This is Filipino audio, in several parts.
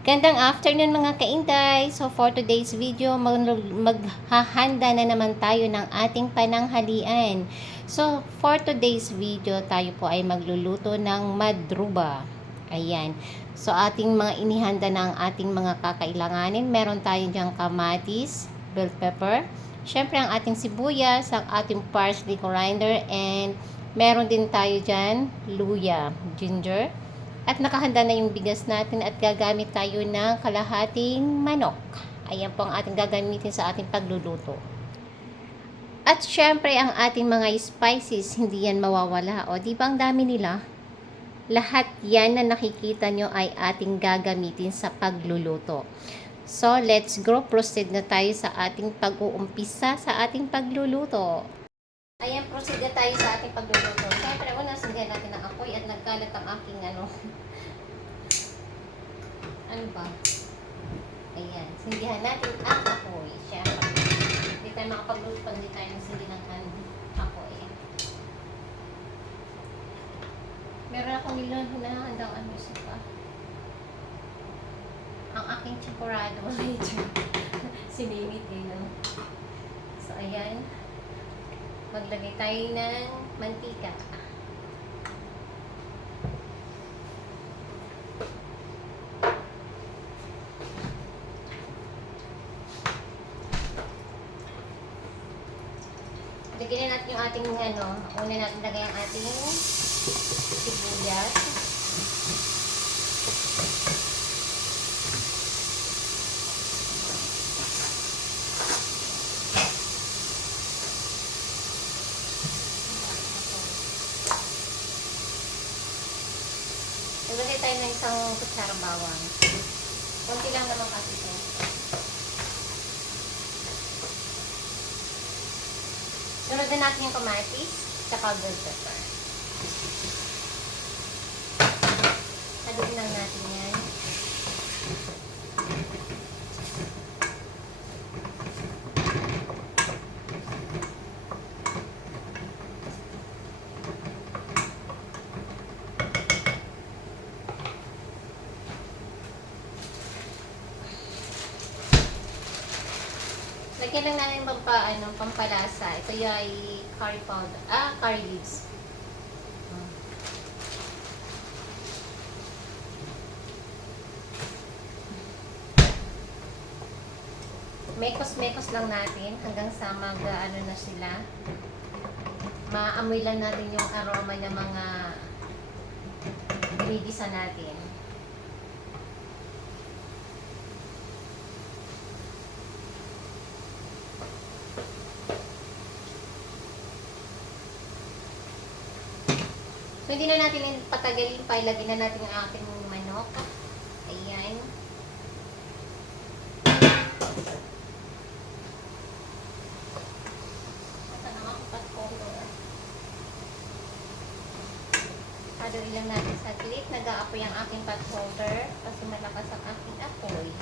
Gandang afternoon mga kainday. So for today's video, mag- maghahanda na naman tayo ng ating pananghalian. So for today's video, tayo po ay magluluto ng madruba. Ayan. So ating mga inihanda na ang ating mga kakailanganin. Meron tayo diyang kamatis, bell pepper, syempre ang ating sibuyas, ang ating parsley coriander, and meron din tayo dyan luya, ginger, at nakahanda na yung bigas natin at gagamit tayo ng kalahating manok. Ayan po ang ating gagamitin sa ating pagluluto. At syempre, ang ating mga spices, hindi yan mawawala. O, di ba ang dami nila? Lahat yan na nakikita nyo ay ating gagamitin sa pagluluto. So, let's go. Proceed na tayo sa ating pag-uumpisa sa ating pagluluto. Ayan, proceed na tayo sa ating pagluluto. Siyempre, una, sindihan natin ang nagkalat ang aking ano. ano ba? Ayan, sindihan natin ang apoy. Siyempre, hindi tayo makapagluto pag hindi tayo nagsindi ng ano, apoy. Meron akong nilahandang ano isa pa. Ang aking later. Siningit eh, no? So, ayan maglagay tayo ng mantika. Lagyan na natin yung ating ano, una natin lagay ang ating sibuyas. Naglagay tayo ng isang kutsara bawang. Kunti lang naman kasi ito. Sunod na natin yung kamatis, tsaka bell pepper. Haluin lang natin yan. Lagyan lang natin pampa, ano, pampalasa. Ito yung ay curry powder. Ah, curry leaves. Mekos-mekos lang natin hanggang sa mag, ano na sila. Maamoy lang natin yung aroma ng mga binigisa natin. Hindi na natin patagalin pa. Ilagay na natin ang ating manok. Ayan. Haluin lang natin sa click. Nag-aapoy ang aking pot holder kasi malakas ang aking apoy.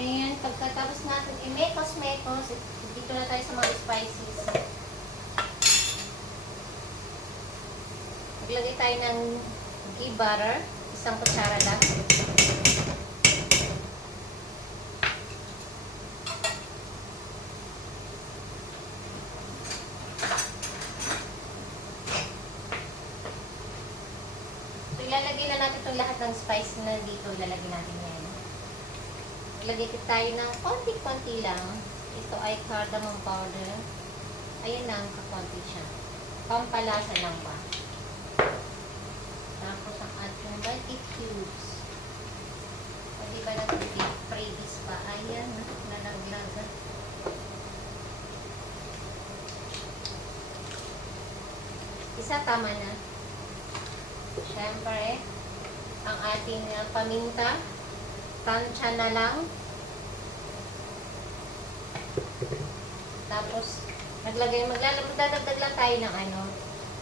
Ayan, pagkatapos natin i-mekos-mekos, dito na tayo sa mga spices. Maglagay tayo ng ghee butter, isang kutsara lang. Ilalagay na natin itong lahat ng spice na dito, ilalagay natin yan. Ko tayo ng konti-konti lang. Ito ay cardamom powder. Ayan na, kakonti siya. Pampalasa lang ba? Tapos ang ating multi cubes. Pwede ba natin i-freeze pa? Ayan, nalaglag. Isa tama na. Siyempre, ang ating uh, paminta. Tansya na lang. Tapos, Naglagay, maglalagay, lang tayo ng ano.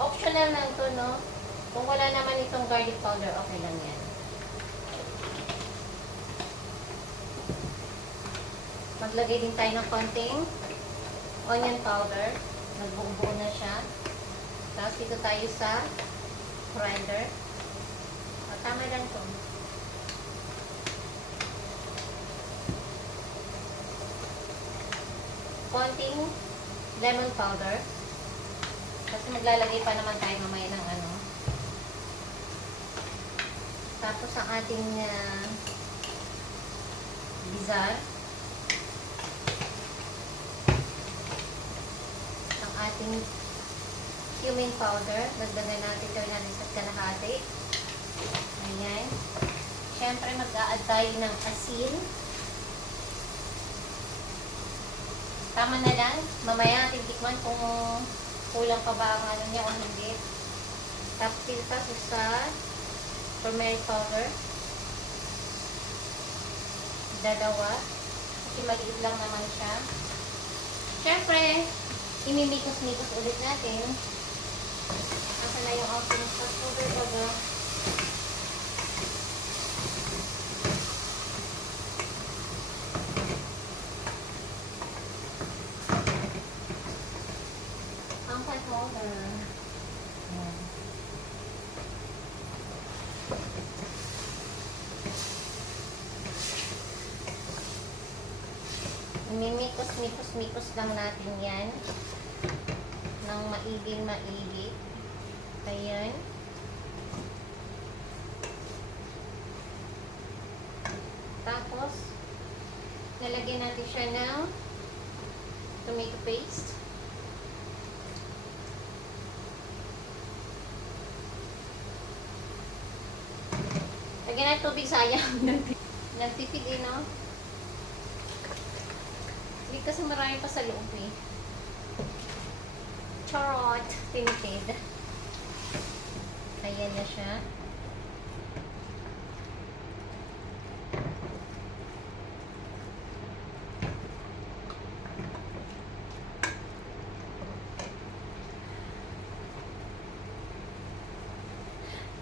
Optional lang to, no? Kung wala naman itong garlic powder, okay lang yan. Maglagay din tayo ng konting onion powder. Nagbuo-buo na siya. Tapos dito tayo sa grinder. O, tama lang to. Konting lemon powder. Kasi maglalagay pa naman tayo mamaya ng ano. Tapos ang ating uh, bizar. Ang ating cumin powder. Dagdagan natin ito ng isa't kalahati. Ayan. Siyempre mag-a-add tayo ng asin. Tama na lang. Mamaya natin tikman kung kulang pa ba ang ano niya o hindi. Dito pa sa turmeric powder. Dalawa. Kasi maliit lang naman siya. Siyempre, imimikos-mikos ulit natin. Asa na yung ating sauce powder baga. Ang sauce powder. Ayan. Mimikos-mikos-mikos lang natin yan ng maiging maigi. Ayan. Tapos, nalagyan natin siya ng tomato paste. Lagyan natin tubig sayang. Nagtipid eh, no? Hindi kasi marami pa sa loob eh. Charot! Tinipid. Ayan na siya.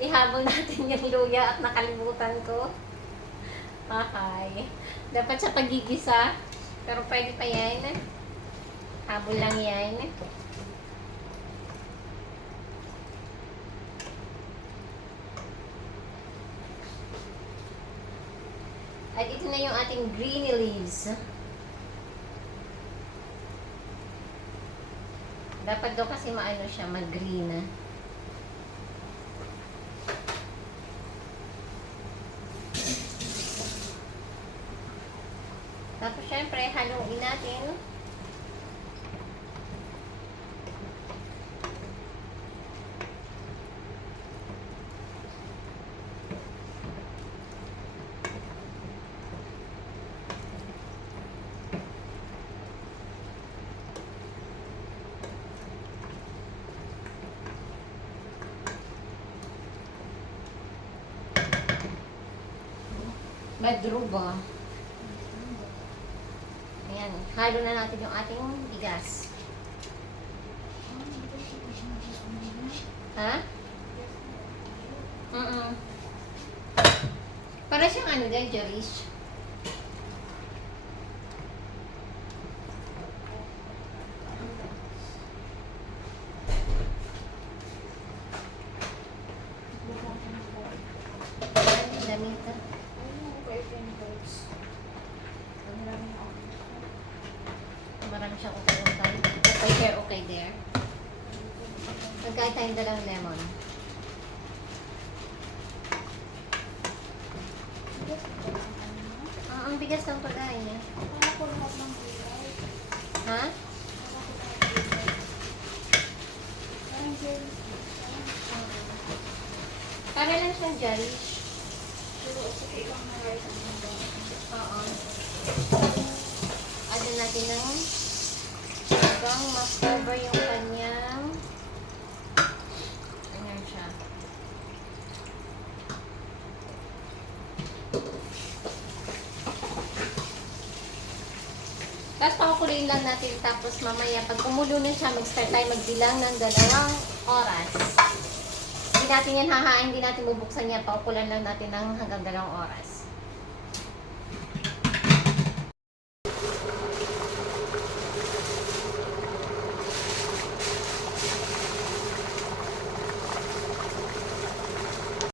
Ihabol natin yung luya at nakalimutan ko. Okay. Dapat sa pagigisa. Pero pwede pa yan. Habol lang yan. At ito na yung ating greeny leaves. Dapat daw kasi maano siya, mag-green. Tapos syempre, haluin natin. Madruba. Halo na natin yung ating bigas. Ha? Mm Para siyang ano din, Jerish. Damit ah. Marami siyang utay-utay. Okay there, okay there. Magkait tayong dalang lemon. Ah, ang bigas ng pagkain niya. Ha? Para lang siyang jarish. Oo. Ano natin ng hanggang ma-cover yung kanyang Ayan siya. Tapos pakukulit pakuluin lang natin tapos mamaya pag kumulo na siya, mag-start tayo magbilang ng dalawang oras. Hindi natin yan hahain, hindi natin bubuksan yan. Paukulan lang natin ng hanggang dalawang oras.